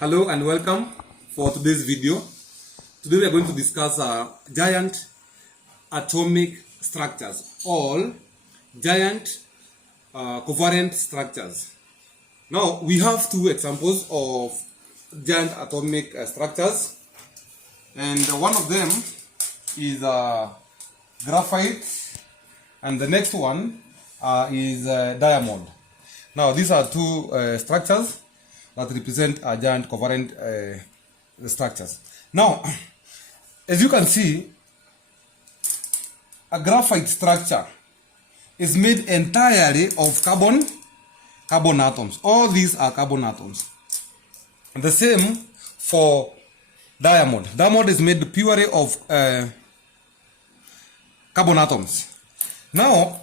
Hello and welcome for today's video. Today we are going to discuss giant atomic structures, all giant covalent structures. Now we have two examples of giant atomic structures, and one of them is graphite, and the next one is diamond. Now these are two structures that represent giant covalent structures. Now, as you can see, a graphite structure is made entirely of carbon atoms. All these are carbon atoms. The same for diamond. Diamond is made purely of carbon atoms. Now,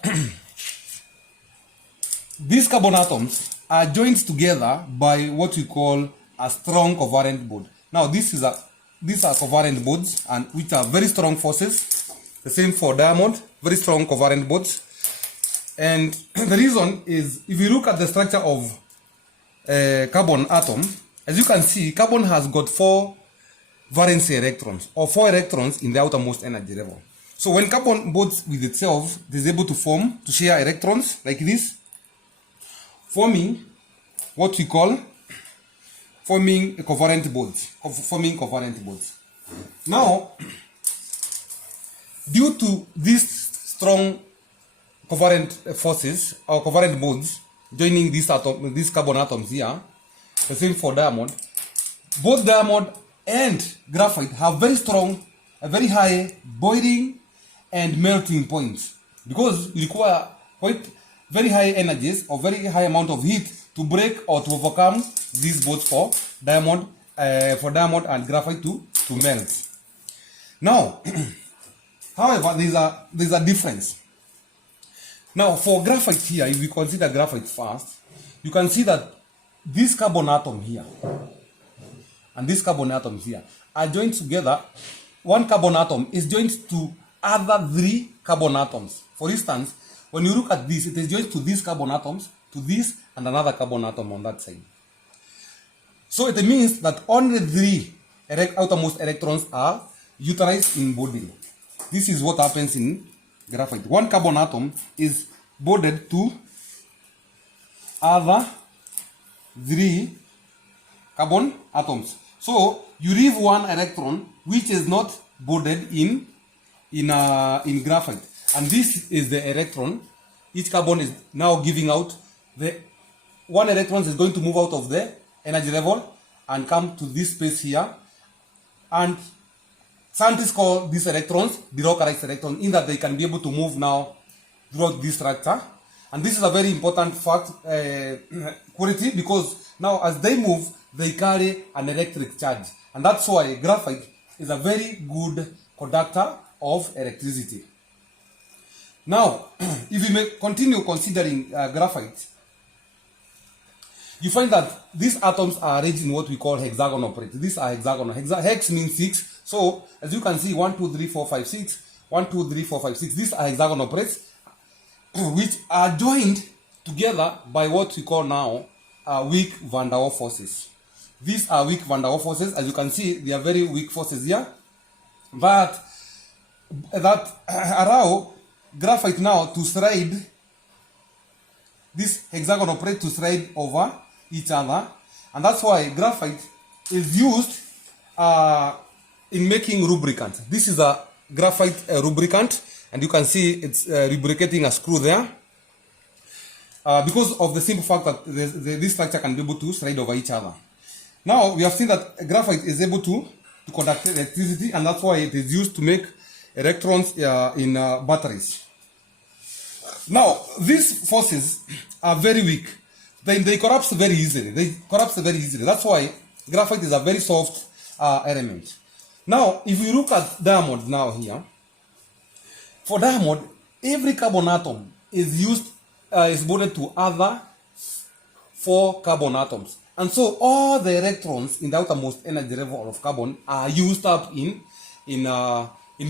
these carbon atoms are joined together by what we call a strong covalent bond. Now these are covalent bonds, and which are very strong forces. The same for diamond, very strong covalent bonds. And the reason is, if you look at the structure of a carbon atom, as you can see, carbon has got 4 valency electrons, or 4 electrons in the outermost energy level. So when carbon bonds with itself, it is able to share electrons like this, forming what we call covalent bonds. Now, due to these strong covalent forces or covalent bonds joining these carbon atoms here, the same for diamond, both diamond and graphite have a very high boiling and melting points, because you require quite very high energies or very high amount of heat to break or to overcome these bonds for diamond and graphite to melt. Now, however, there's a difference. Now, for graphite here, if we consider graphite first, you can see that this carbon atom here and this carbon atom here are joined together. One carbon atom is joined to other 3 carbon atoms. For instance, when you look at this, it is joined to these carbon atoms, to this, and another carbon atom on that side. So it means that only 3 outermost electrons are utilized in bonding. This is what happens in graphite. One carbon atom is bonded to other 3 carbon atoms. So you leave 1 electron which is not bonded in graphite. And this is the electron. Each carbon is now giving out the 1 electron is going to move out of the energy level and come to this space here. And scientists call these electrons delocalized electrons, in that they can be able to move now throughout this structure. And this is a very important quality, because now as they move, they carry an electric charge. And that's why graphite is a very good conductor of electricity. Now, if we may continue considering graphite, you find that these atoms are arranged in what we call hexagonal plates. These are hexagonal. Hex means 6. So, as you can see, 1, 2, 3, 4, 5, 6. 1, 2, 3, 4, 5, 6. These are hexagonal plates, which are joined together by what we call now weak van der Waals forces. These are weak van der Waals forces. As you can see, they are very weak forces here, but that allow graphite now to slide, this hexagonal plate to slide over each other. And that's why graphite is used in making lubricant. This is a graphite lubricant, and you can see it's lubricating a screw there, because of the simple fact that this structure can be able to slide over each other. Now we have seen that graphite is able to conduct electricity, and that's why it is used to make electrons in batteries. Now, these forces are very weak. They collapse very easily. That's why graphite is a very soft element. Now, if you look at diamond now here, for diamond, every carbon atom is bonded to other 4 carbon atoms. And so all the electrons in the outermost energy level of carbon are used up in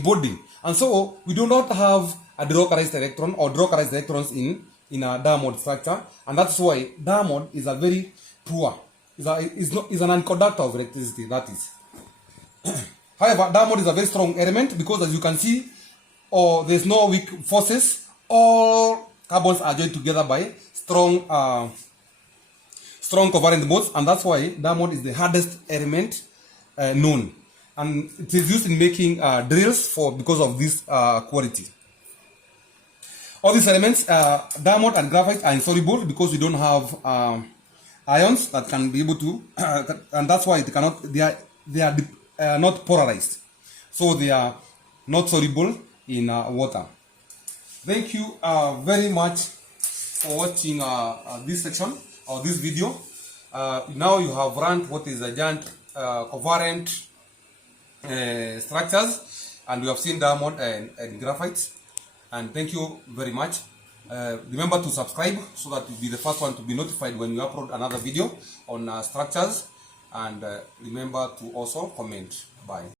bonding. And so we do not have a delocalized electron or delocalized electrons in a diamond structure, and that's why diamond is a very poor is an unconductor of electricity. That is. However, diamond is a very strong element because, as you can see, there's no weak forces. All carbons are joined together by strong covalent bonds, and that's why diamond is the hardest element known, and it is used in making drills because of this quality. All these elements, diamond and graphite, are insoluble because we don't have ions that can be able to, and that's why they are not polarized, so they are not soluble in water. Thank you very much for watching this section or this video. Now you have learned what is a giant covalent structures, and we have seen diamond and graphite. And thank you very much. Remember to subscribe so that you'll be the first one to be notified when we upload another video on structures. And remember to also comment. Bye.